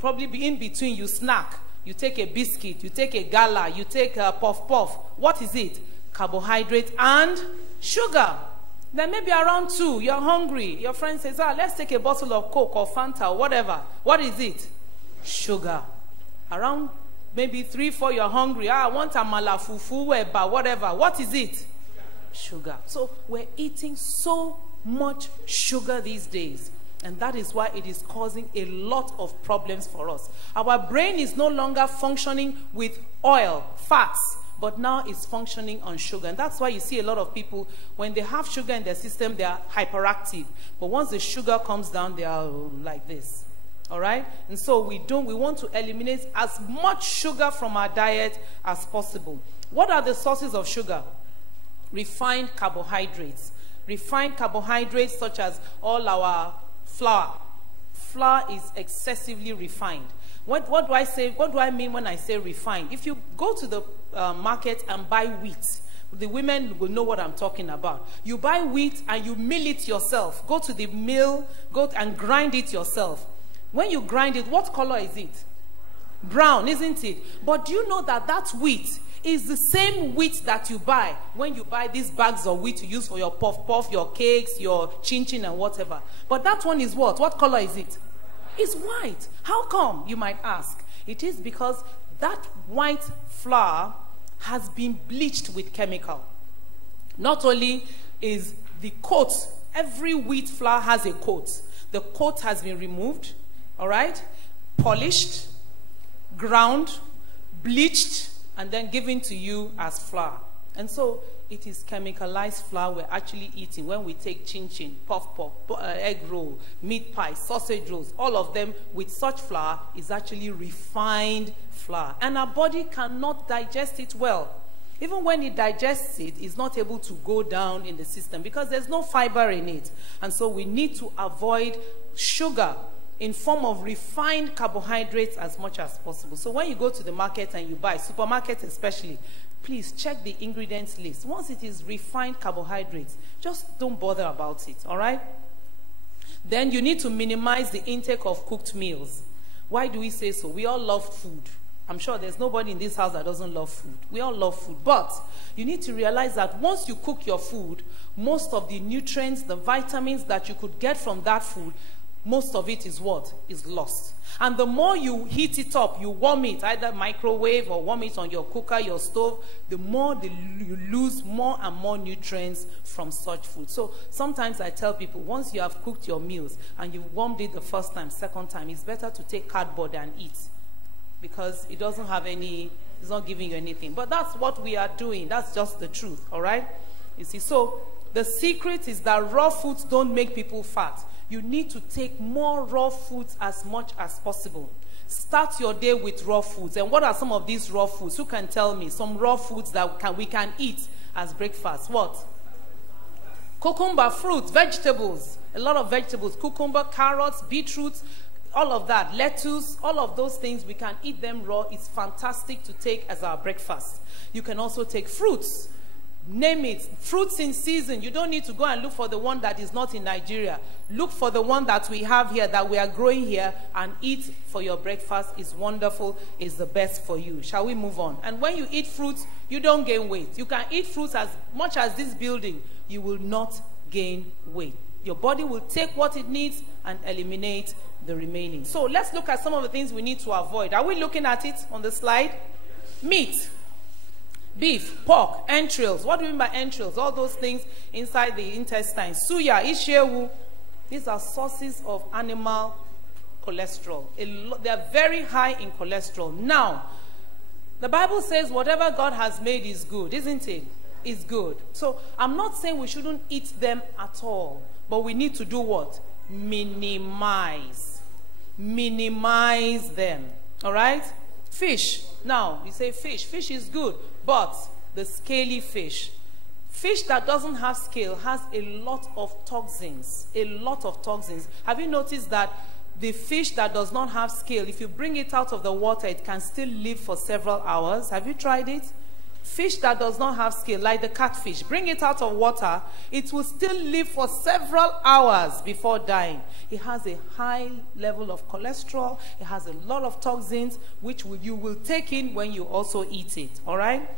probably be in between, you snack. You take a biscuit, you take a gala, you take a puff-puff. What is it? Carbohydrate and sugar. Then maybe around 2, you're hungry. Your friend says, let's take a bottle of Coke or Fanta or whatever. What is it? Sugar. Around maybe 3, 4, you're hungry. I want amala, fufu, weba, whatever. What is it? Sugar. So we're eating so much sugar these days. And that is why it is causing a lot of problems for us. Our brain is no longer functioning with oil, fats, but now it's functioning on sugar. And that's why you see a lot of people, when they have sugar in their system, they are hyperactive. But once the sugar comes down, they are like this. All right? And so we want to eliminate as much sugar from our diet as possible. What are the sources of sugar? Refined carbohydrates. Refined carbohydrates such as all our flour. Flour is excessively refined. What do I say? What do I mean when I say refined? If you go to the market and buy wheat, the women will know what I'm talking about. You buy wheat and you mill it yourself. Go to the mill, go and grind it yourself. When you grind it, what color is it? Brown, isn't it? But do you know that that wheat is the same wheat that you buy when you buy these bags of wheat you use for your puff-puff, your cakes, your chin-chin and whatever. But that one is what? What color is it? It's white. How come, you might ask? It is because that white flour has been bleached with chemical. Not only is the coat, every wheat flour has a coat. The coat has been removed, all right, polished, ground, bleached, and then given to you as flour. And so it is chemicalized flour we're actually eating when we take chin-chin, puff-puff, egg roll, meat pie, sausage rolls. All of them with such flour is actually refined flour. And our body cannot digest it well. Even when it digests it, it's not able to go down in the system because there's no fiber in it. And so we need to avoid sugar in form of refined carbohydrates as much as possible. So when you go to the market and you buy, supermarkets especially, please check the ingredients list. Once it is refined carbohydrates, just don't bother about it, all right? Then you need to minimize the intake of cooked meals. Why do we say so? We all love food. I'm sure there's nobody in this house that doesn't love food. We all love food. But you need to realize that once you cook your food, most of the nutrients, the vitamins that you could get from that food, most of it is what? Is lost. And the more you heat it up, you warm it, either microwave or warm it on your cooker, your stove, the more you lose more and more nutrients from such food. So sometimes I tell people, once you have cooked your meals and you've warmed it the first time, second time, it's better to take cardboard and eat because it doesn't have any, it's not giving you anything. But that's what we are doing. That's just the truth, all right? You see, so the secret is that raw foods don't make people fat. You need to take more raw foods as much as possible. Start your day with raw foods. And what are some of these raw foods? Who can tell me some raw foods that we can eat as breakfast? What? Cucumber, fruits, vegetables. A lot of vegetables. Cucumber, carrots, beetroots, all of that. Lettuce, all of those things, we can eat them raw. It's fantastic to take as our breakfast. You can also take fruits. Name it. Fruits in season. You don't need to go and look for the one that is not in Nigeria. Look for the one that we have here, that we are growing here, and eat for your breakfast. Is wonderful. Is the best for you. Shall we move on? And when you eat fruits, you don't gain weight. You can eat fruits as much as this building. You will not gain weight. Your body will take what it needs and eliminate the remaining. So let's look at some of the things we need to avoid. Are we looking at it on the slide? Meat. Beef, pork, entrails. What do we mean by entrails? All those things inside the intestine. Suya, ishewu. These are sources of animal cholesterol. They are very high in cholesterol. Now, the Bible says whatever God has made is good, isn't it? Is good. So I'm not saying we shouldn't eat them at all. But we need to do what? Minimize. Minimize them. All right? Fish. Now, you say fish. Fish is good. But the scaly fish, fish that doesn't have scale has a lot of toxins. A lot of toxins. Have you noticed that the fish that does not have scale, if you bring it out of the water, it can still live for several hours? Have you tried it? Fish that does not have scale, like the catfish, bring it out of water, it will still live for several hours before dying. It has a high level of cholesterol. It has a lot of toxins, which you will take in when you also eat it. All right?